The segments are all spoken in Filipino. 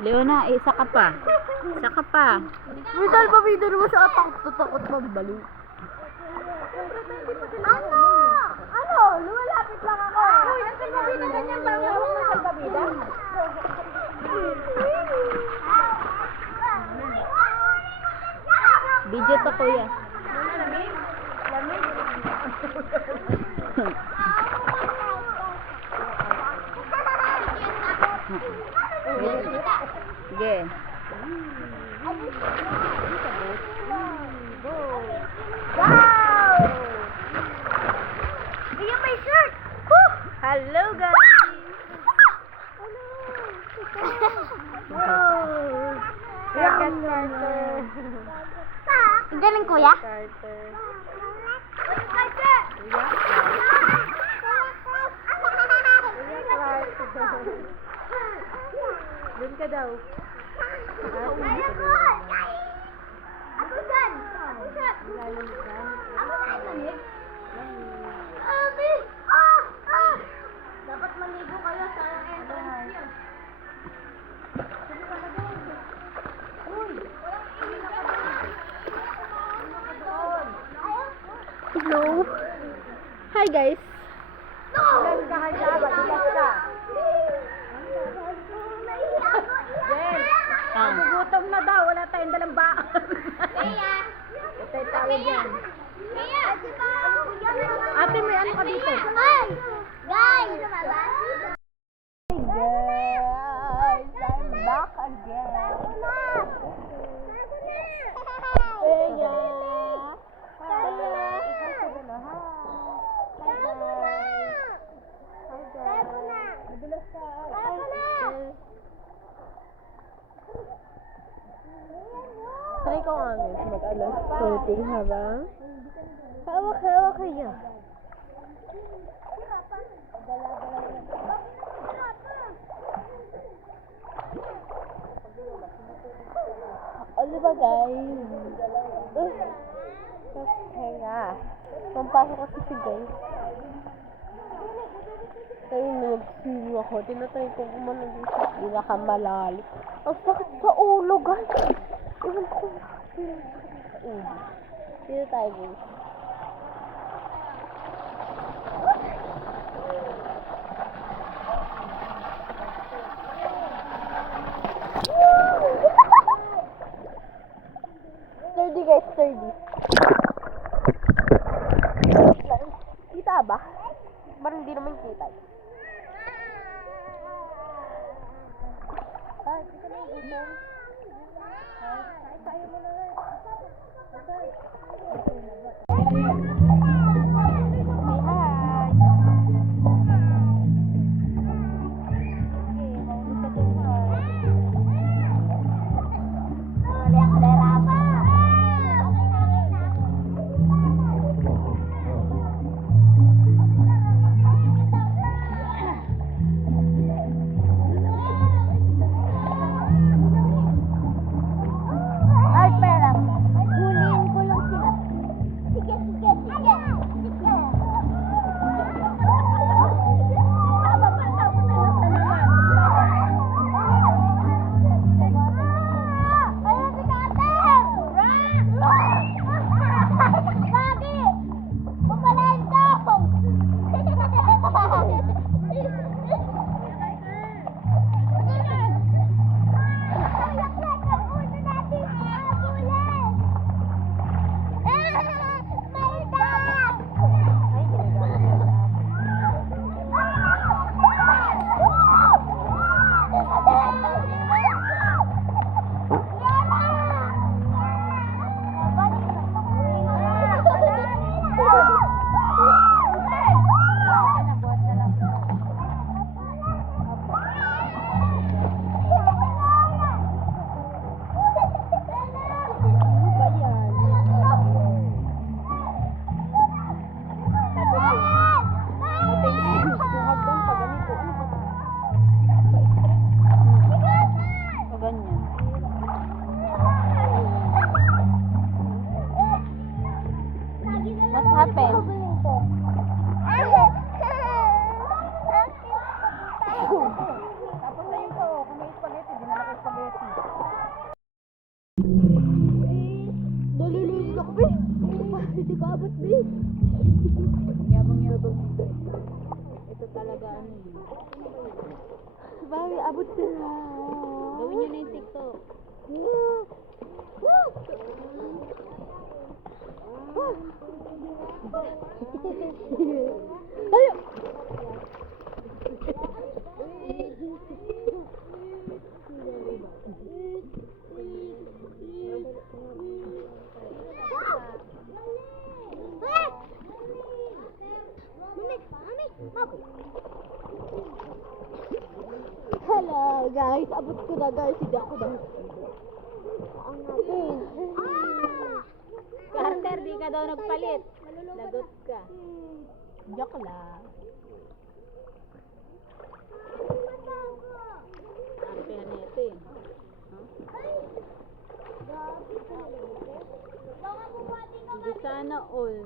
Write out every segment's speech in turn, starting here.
Leona, isa ka pa. Isa ka pa. Rizal pa video naman sa takot mambalo. Ano? Lumalapit lang ako. Uy, ang salbabida ganyan ba? Ang hawak ng salbabida? Video to, kuya. Sige. Wow! Bigyan may shirt! Hello, guys! Wow! Rocket Carter. Galing kuya? Carter. Doon ka daw. Ako dyan! Ako dyan! Ako na Abi! Dapat maligo kayo sa entrance yun. Hello. Hi, guys. Ilan ka kaya? Batigas ka. Jen, nagugutom na daw. Wala tayong dalang baan. Kaya. Patay tayo dyan. Kaya. Ate, may ano ka dito? Guys! Guys, I'm back again. Kaya. Try ko nga guys, mag-alas floating habang hawak kayo. Ano ba guys? Kaya, pampasok kasi si guys. Tayo nag-swimming ako. Tinatry ko kumanog sa pinakamalali. Ang sakit sa ulo guys. Ewan ko. Sa ulo. Dito tayo guys. Sturdy guys, sturdy. Kita ba? Parang hindi naman kita. Ay, kita na yung gutom. Ay, tayo mo na. Nalulunod ako, be. Hindi ko abot, be. Yabang-yabang. Ito talaga ano yun. Bakit abot ko na? Gawin nyo na yung TikTok. Hello. Hello guys, abot ko na guys, hindi ako daw. Carter, di ka daw nagpalit. Lagot ka. Joke lang. Arte na ito eh. Hindi sana all.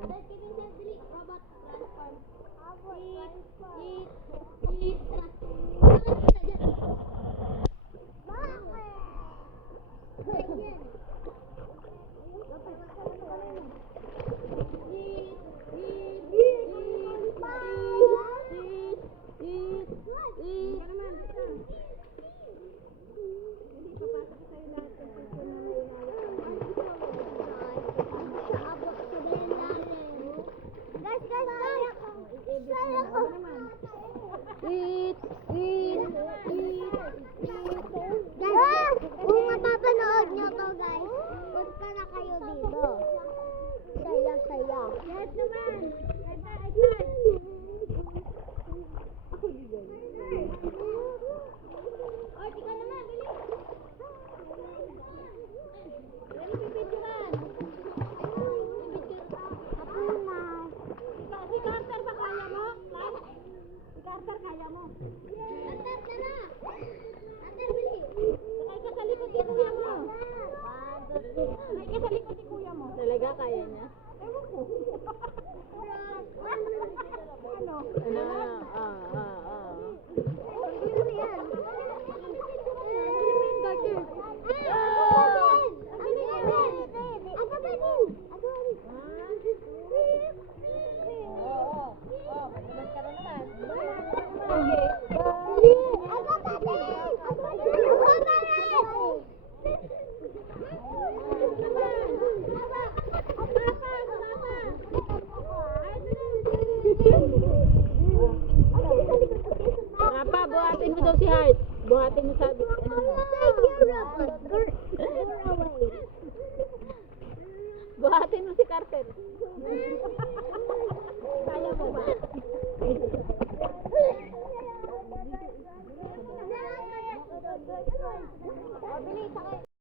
Kung mapapanood nyo to guys, punta na kayo dito. Saya-saya. Yes naman. O, tika naman, bilis. Bilis, pipidyohan. Ako na. Si Carter ba kaya mo? Si Carter kaya mo? Carter, tara. Carter, bilis. Sakay ka sa likod ni kuya mo. Sakay ka sa likod ni kuya mo. Talaga kaya niya? Ewan ko. Ano? Ano? Ang gusto mo yan. Carter. Papa, buhatin mo daw si Heart. Buhatin mo sabi. Ano mo? Buhatin mo si Carter. Kaya mo ba? Bilis, sakay.